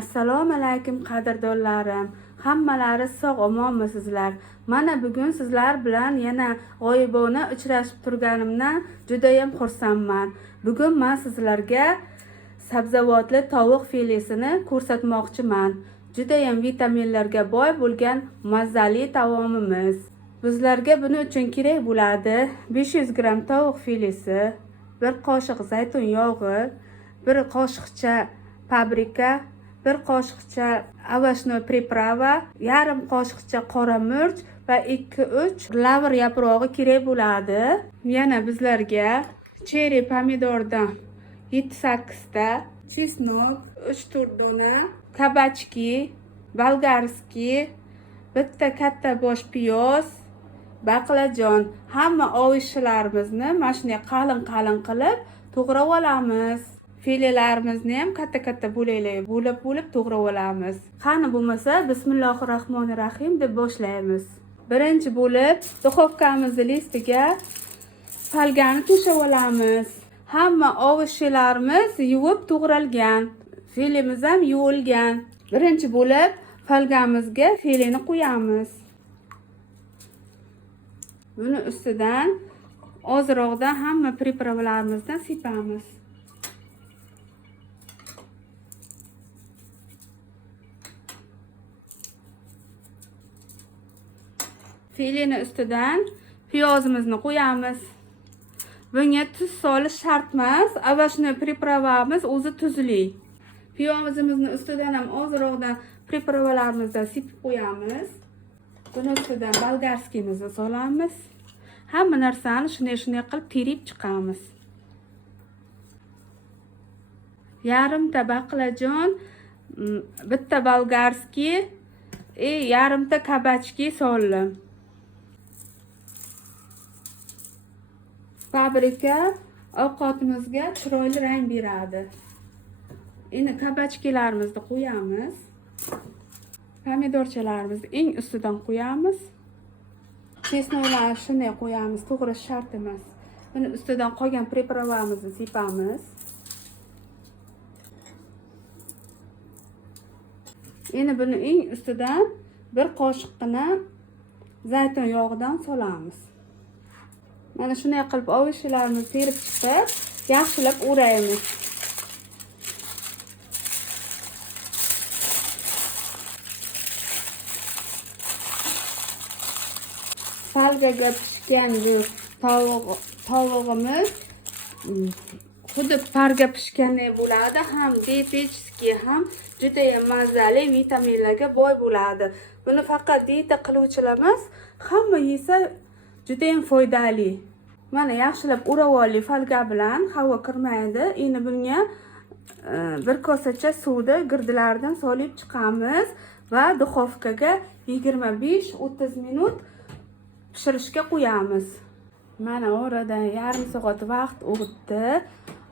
Assalomu alaykum qadrdonlarim. Hammalari sog' omonmisizlar? Mana bugun sizlar bilan yana g'oyibona uchrashib turganimdan juda ham xursandman. Bugun men sizlarga sabzavotli tovuq filesini ko'rsatmoqchiman. Juda ham vitaminlarga boy bo'lgan mazali taomimiz. Bizlarga buning uchun kerak bo'ladi 500 gram tovuq filesi, 1 qoshiq zaytun yog'i, 1 qoshiqcha paprika, 1 qoshiqcha овощной приправа, yarim qoshiqcha qora murch va 2-3 lavr yaprog'i kerak bo'ladi. Yana bizlarga cheri pomidordan 7-8 ta, chesnok 3-4 dona, kabachki, bolgarskiy, bitta katta bosh piyoz, baqlajon, hamma ovishlarimizni mana shunday qalin qilib to'g'rab olamiz. Filelarimizni ham katta bo'laklar bo'lib to'g'rab olamiz. Qani bo'lmasa bismillahirrohmanirrohim deb boshlaymiz. Birinchi bo'lib duxovkamizni listiga falgani to'shab olamiz. Hamma ovishlarimiz yuvib to'g'ralgan. Filemiz ham yuvilgan. Birinchi bo'lib falgamizga fileni qo'yamiz. Buni ustidan ozroqdan hamma pripravalarimizdan sepamiz. Fileni ustidan piyozimizni qo'yamiz. Bunga tuz solish shart emas, овощной приправamiz o'zi tuzli. Piyozimizni ustidan ham ozroqdan pripravalarimizdan sepib qo'yamiz. Buni ustidan bolgarskiyimizni solamiz. Hamma narsani shunday qilib terib chiqamiz. Yarimta baqlajon, bitta bolgarskiy, yarimta kabachki soldim. Paprika ovqatimizga chiroyli rang beradi. Endi kabachkilarimizni qo'yamiz. Pomidorchalarimizni eng ustidan qo'yamiz. Chesnoklarni shunday qo'yamiz, to'g'ri shart emas. Buni ustidan qolgan pripravamizni sepamiz. Endi buni eng ustidan 1 qoshiqgina zaytun yog'idan solamiz. Mana shunday qilib ovishlarimizni terib chiqib, yaxshilab o'raymiz. Falgaga pishgan tovuğimiz xuddi parga pishgandek bo'ladi, ham dietический, ham juda ham mazali, vitaminlarga boy bo'ladi. Buni faqat dieta qiluvchilar emas, hamma yesa juda ham foydali. Mana yaxshilab o'rab oling falga bilan, havo kirmaydi. Endi bunga 1 kosacha suvni girdilaridan solib chiqamiz va duxovkaga 25-30 minut pishirishga qo'yamiz. Mana oradan yarim soat vaqt o'tdi.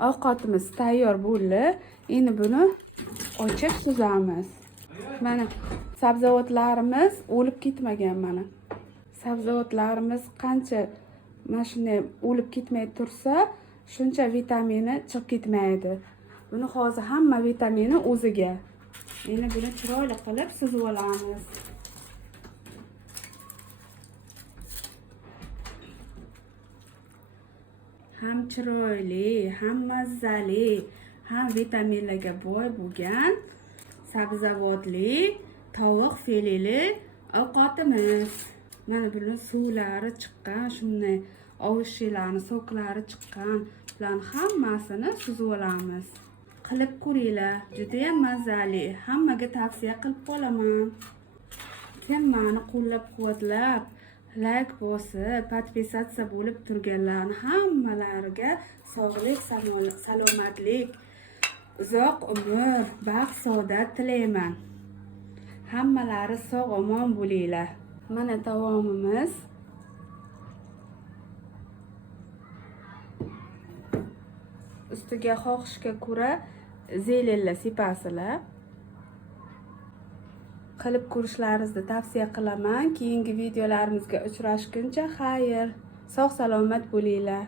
Ovqatimiz tayyor bo'ldi. Endi buni ochib suzamiz. Mana sabzavotlarimiz o'lib ketmagan mana. Sabzavotlarimiz qancha mana shunday o'lib ketmay tursa, shuncha vitamini chiqib ketmaydi. Buni hozir hamma vitamini o'ziga. Endi buni chiroyli qilib suzib olamiz. Ham chiroyli, ham mazali, ham vitaminlarga boy bo'lgan sabzavotli tovuq fileli ovqatimiz. Mana buni suvlari chiqqan, shunday ovishlarni so'klari chiqqan bilan hammasini suzib olamiz. Qilib ko'ringlar, juda ham mazali. Hammaga tavsiya qilib qolaman. Kim meni qo'llab-quvvatlab, like bosib, podpisatsiya bo'lib turganlarni hammalariga sog'lik, salomatlik, uzoq umr, baxt, saodat tilayman. Hammalari sog' omon bo'linglar. Mana taomimiz. Ustiga xohishga ko'ra zelenlar sepasizlar. Qilib ko'rishlaringizni tavsiya qilaman. Keyingi videolarimizga uchrashguncha xayr, sog' salomat bo'linglar.